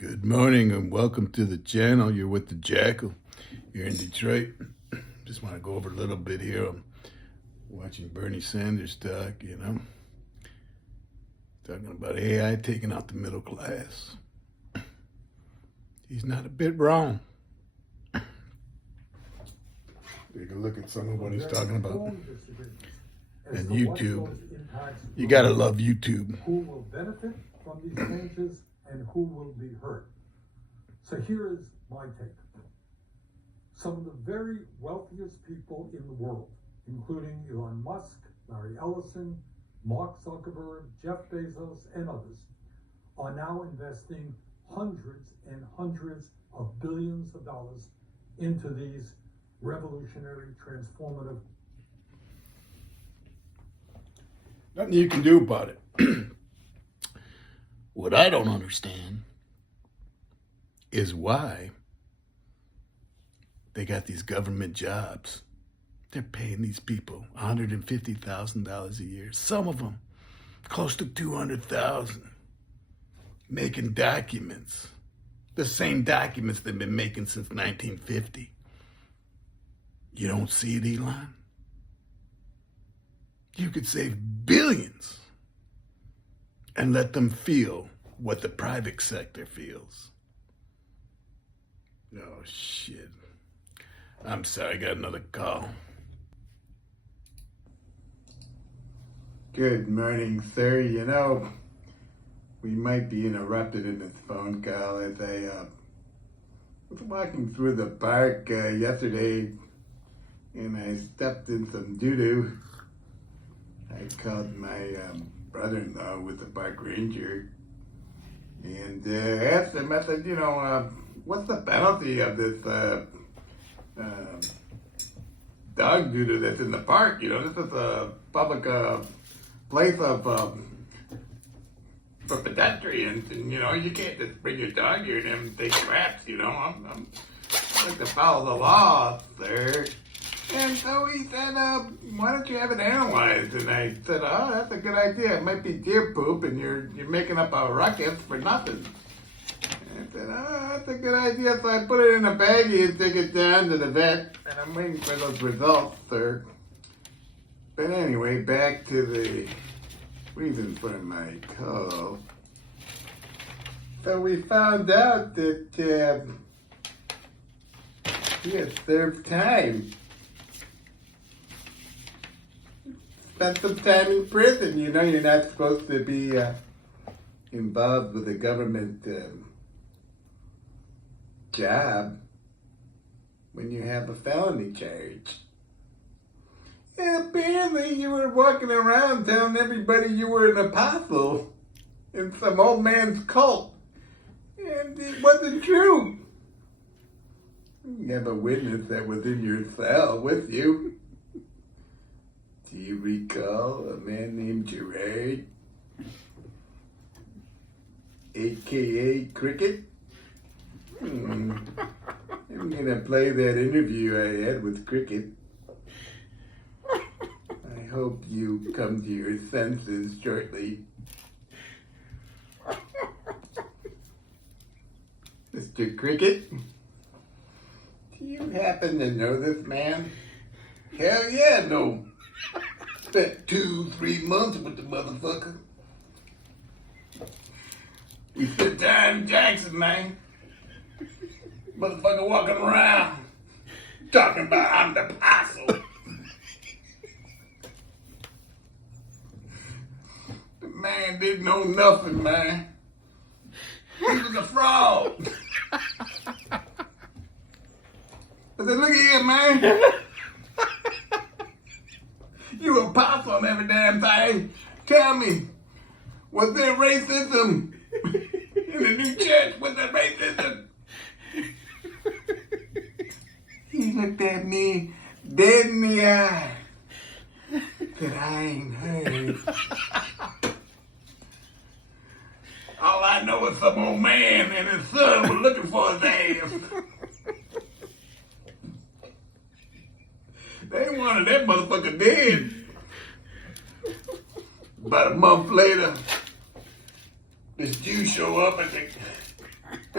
Good morning and welcome to the channel. You're with the Jackal here in Detroit. Just want to go over a little bit here. I'm watching Bernie Sanders talk, talking about AI taking out the middle class. He's not a bit wrong. Take a look at some of what he's talking about. And YouTube. You gotta love YouTube. Who will benefit from these changes and who will be hurt? So here is my take. Some of the very wealthiest people in the world, including Elon Musk, Larry Ellison, Mark Zuckerberg, Jeff Bezos, and others, are now investing hundreds and hundreds of billions of dollars into these revolutionary, transformative. Nothing you can do about it. What I don't understand is why they got these government jobs. They're paying these people $150,000 a year. Some of them close to $200,000, making documents, the same documents they've been making since 1950. You don't see it, Elon? You could save billions and let them feel what the private sector feels. Oh, shit. I'm sorry, I got another call. Good morning, sir. We might be interrupted in this phone call as I was walking through the park yesterday and I stepped in some doo-doo. I called my brother-in-law with the park ranger and asked him, I said, what's the penalty of this dog doo-doo that's in the park? This is a public place of for pedestrians, and you can't just bring your dog here and take craps. I'm like to follow the law, sir. And so he said, why don't you have it analyzed? And I said, oh, that's a good idea. It might be deer poop, and you're making up a ruckus for nothing. And I said, oh, that's a good idea. So I put it in a baggie and take it down to the vet, and I'm waiting for those results, sir. But anyway, back to the reason for my call. So we found out that he had served time. Spent some time in prison. You're not supposed to be involved with a government job when you have a felony charge. And apparently you were walking around telling everybody you were an apostle in some old man's cult. And it wasn't true. You have a witness that was in your cell with you. Do you recall a man named Gerard, a.k.a. Cricket? I'm gonna play that interview I had with Cricket. I hope you come to your senses shortly. Mr. Cricket, do you happen to know this man? Hell yeah, no. Spent 2-3 months with the motherfucker. We spent time in Jackson, man. Motherfucker walking around talking about I'm the apostle. The man didn't know nothing, man. He was a fraud. I said, look here, man. You apostle on every damn thing. Tell me, was there racism in the new church? Was there racism? He looked at me dead in the eye. Said, I ain't heard. All I know is some old man and his son were looking for his ass. They wanted that motherfucker dead. About a month later, this Jew show up at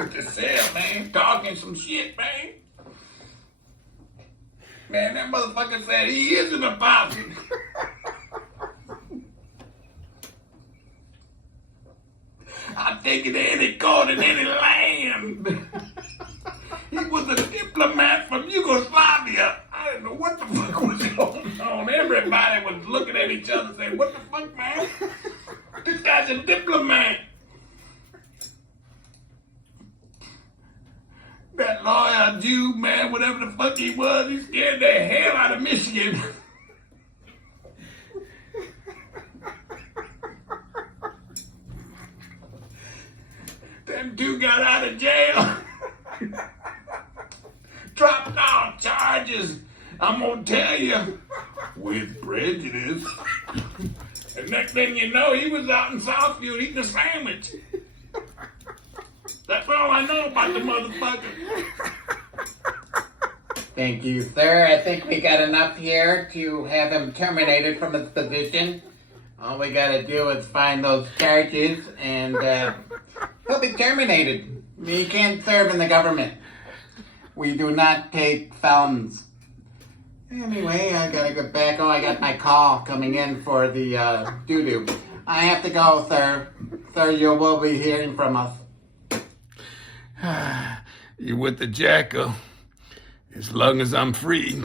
Put the cell, man. Talking some shit, man. Man, that motherfucker said he is in the pocket. I'm taking any court in any land. He was a diplomat from Yugoslavia. I didn't know what the fuck was going on. Everybody was looking at each other saying, what the fuck, man? This guy's a diplomat. That lawyer, Jew, man, whatever the fuck he was, he scared the hell out of Michigan. Them two got out of jail. Dropped all charges. I'm gonna tell you, with prejudice. And next thing you know, he was out in Southfield eating a sandwich. That's all I know about the motherfucker. Thank you, sir. I think we got enough here to have him terminated from his position. All we gotta do is find those charges and he'll be terminated. He can't serve in the government. We do not take felons. Anyway, I gotta get back. Oh, I got my call coming in for the doo-doo. I have to go, sir. Sir, you will be hearing from us. You with the jackal? As long as I'm free.